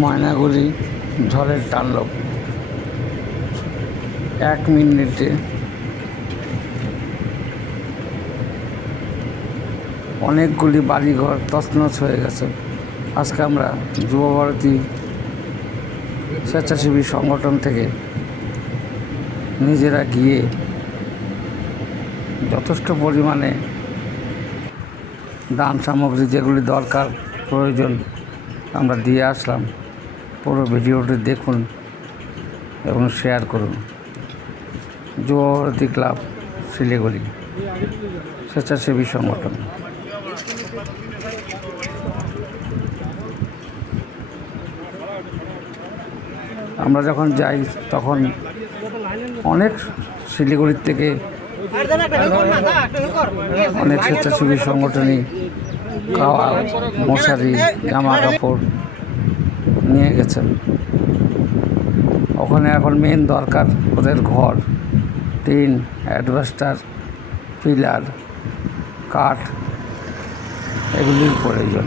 ময়নাগুড়ি ঝড়ের তাণ্ডব। 1 মিনিটে অনেকগুলি বাড়িঘর তছনছ হয়ে গেছে। আজকে আমরা যুবভারতী স্বেচ্ছাসেবী সংগঠন থেকে নিজেরা গিয়ে যথেষ্ট পরিমাণে দান সামগ্রী যেগুলি দরকার প্রয়োজন আমরা দিয়ে আসলাম। পুরো ভিডিওটি দেখুন এবং শেয়ার করুন। যুবভারতী ক্লাব শিলিগুড়ি স্বেচ্ছাসেবী সংগঠন। আমরা যখন যাই তখন অনেক শিলিগুড়ির থেকে অনেক স্বেচ্ছাসেবী সংগঠনই খাওয়া, মশারি, জামা কাপড় নিয়ে গেছেন। ওখানে এখন মেন দরকার ওদের ঘর, টিন, অ্যাডভেস্টার, পিলার, কাঠ, এগুলির প্রয়োজন।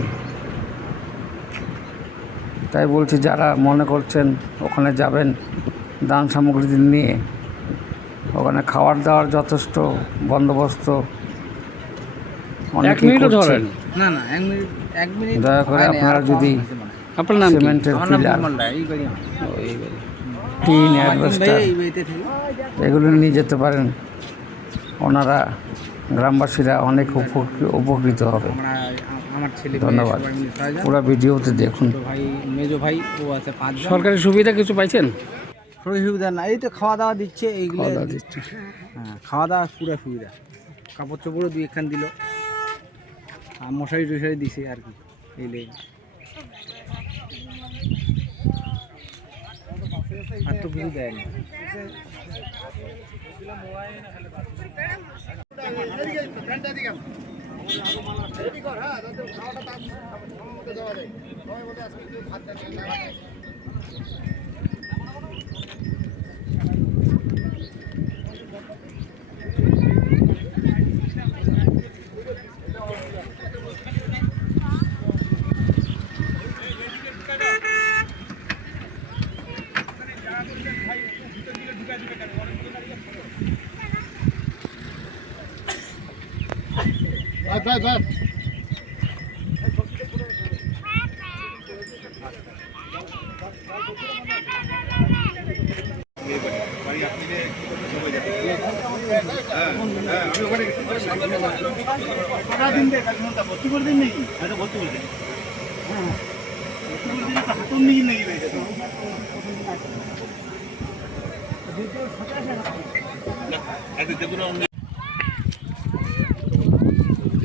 তাই বলছি, যারা মনে করছেন ওখানে যাবেন দান সামগ্রী নিয়ে, ওখানে খাওয়ার দাওয়ার যথেষ্ট বন্দোবস্ত অনেকেই করছেন। দয়া করে আপনারা যদি সিমেন্টের পিলার, টিন, অ্যাডভেস্টার এগুলো নিয়ে যেতে পারেন, ওনারা গ্রামবাসীরা অনেক উপকৃত হবে। ধন্যবাদ। পুরো ভিডিওতে দেখুন। সরকারি সুবিধা কিছু পাইছেন? সুবিধা না, এই তো খাওয়া দাওয়া দিচ্ছে, এইগুলো দিচ্ছে। হ্যাঁ, খাওয়া দাওয়া পুরো সুবিধা। কাপড় চোপড়ও 2-1 দিল, আর মশারি টশারি দিছে আর কি। এই আর তো কিছু দেয়নি।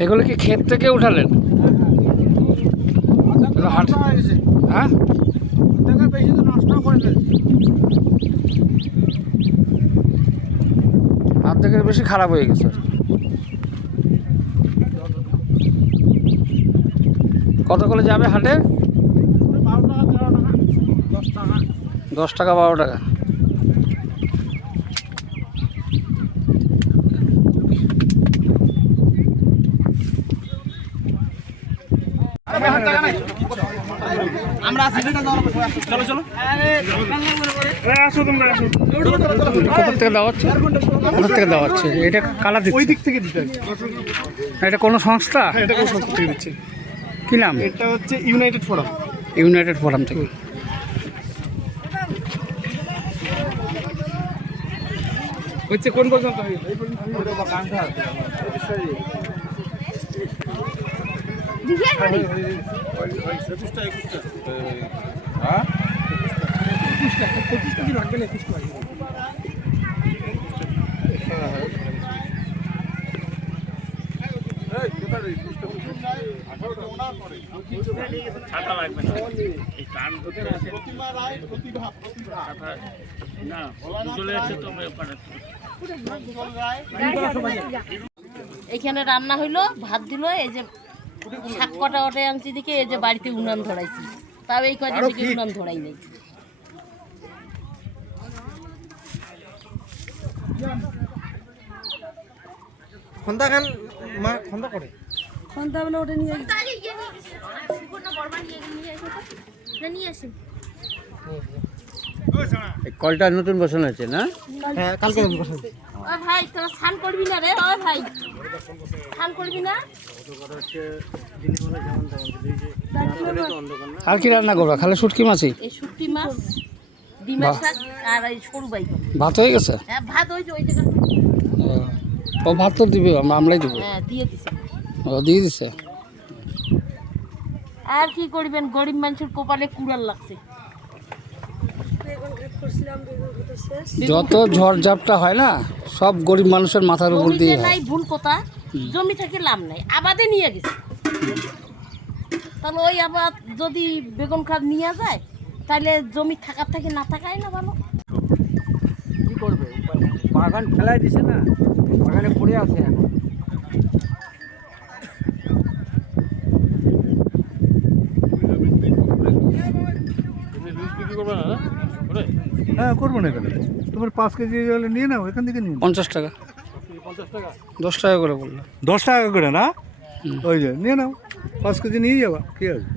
এগুলো কি ক্ষেত থেকে উঠালেন? হ্যাঁ, বেশি তো নষ্ট করে ফেলছে, অর্ধেকের বেশি খারাপ হয়ে গেছে। কত করে যাবে হাটে? 10 টাকা 12 টাকা। আমরা আসি, চলো চলো, আসো তোমরা, আসো। কোথা থেকে দেওয়া হচ্ছে? কোথা থেকে দেওয়া হচ্ছে? এটা কালা দিচ্ছে? ওই দিক থেকে দিতে হবে। এটা কোনো সংস্থা? এটা কোন সংস্থা থেকে দিচ্ছে? কি নাম? এটা হচ্ছে ইউনাইটেড ফোরাম। ইউনাইটেড ফোরাম থেকে। হচ্ছে কোন পর্যন্ত? এখানে রান্না হইলো, ভাত দিল, এই যে শাক কটা ওটা আনছি দিকে, এই যে বাড়িতে উনান ধরাইছি, তাও এই কয়দিন থেকে উনান ধরাই নেই। খন্দা খান মা খন্দা করে, খন্দা মানে ওটা নিয়ে নিয়ে আসি। কলটা নতুন বসানো হয়েছে না? হ্যাঁ কালকে বসাবো। ও ভাই তোরা স্নান করবি না রে ও ভাই স্নান করবি না আর কি রান্না করবা? খালি শুটকি মাছই? এই শুটকি মাছ ডিমের শাক আর এই সরু বাইগন। ভাত হয়ে গেছে? হ্যাঁ ভাত ওই যে ওই জায়গা ও ভাত তো দিবে, আমরাই দিব। হ্যাঁ দিয়ে দিছে। ও দিয়ে দিছে। আর কি করবেন, গরিব মানুষের কপালে কুড়াল লাগছে। যত ঝড়ঝাপটা হয় না সব গরিব মানুষের মাথার উপর জমিতে দিয়ে নাই ভুল কথা, জমি থেকে লাভ নাই, আবাদে নিয়ে গেছে। তাহলে ওই আবাদ যদি বেগুন খাদ নিয়ে যায় তাহলে জমি থাকার থেকে না থাকাই না ভালো। কি করবে, বাগান ফেলাই দিছে না, বাগানে পড়ে আছে এখন। হ্যাঁ করবো না এখানে, তোমার 5 কেজি হলে নিয়ে নাও, এখান থেকে নিয়ে নাও। 50 টাকা। 10 টাকা করে বললো। 10 টাকা করে না, ওই যে নিয়ে নাও, 5 কেজি নিয়ে যাবা, কি আছে?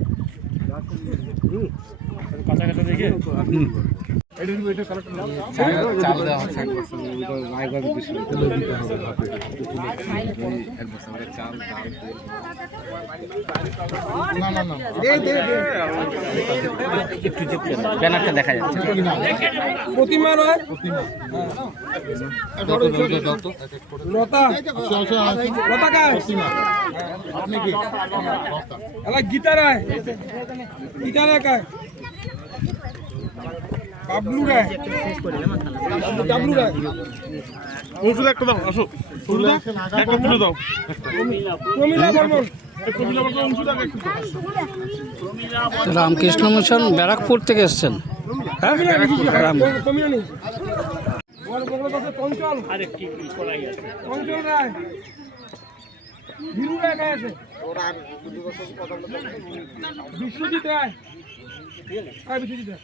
ব্যানারটা দেখা যাচ্ছে। প্রতিমা নয় লতা লতা কায় এলা গীতা রায়, গীতা রায় কায়, বাবলু রায়, বাবলু রায়। ওষুধ একটা দাও, আসো একটা তুলে দাও। প্রমীলা বর্মন, রামকৃষ্ণ মিশন ব্যারাকপুর থেকে এসছেন। হ্যাঁ প্রমীলা নেই। চঞ্চল চঞ্চল রায়, হিরু রায় কায় আছে, বিশ্বজিৎ রায়, বিশ্বজিৎ রায়।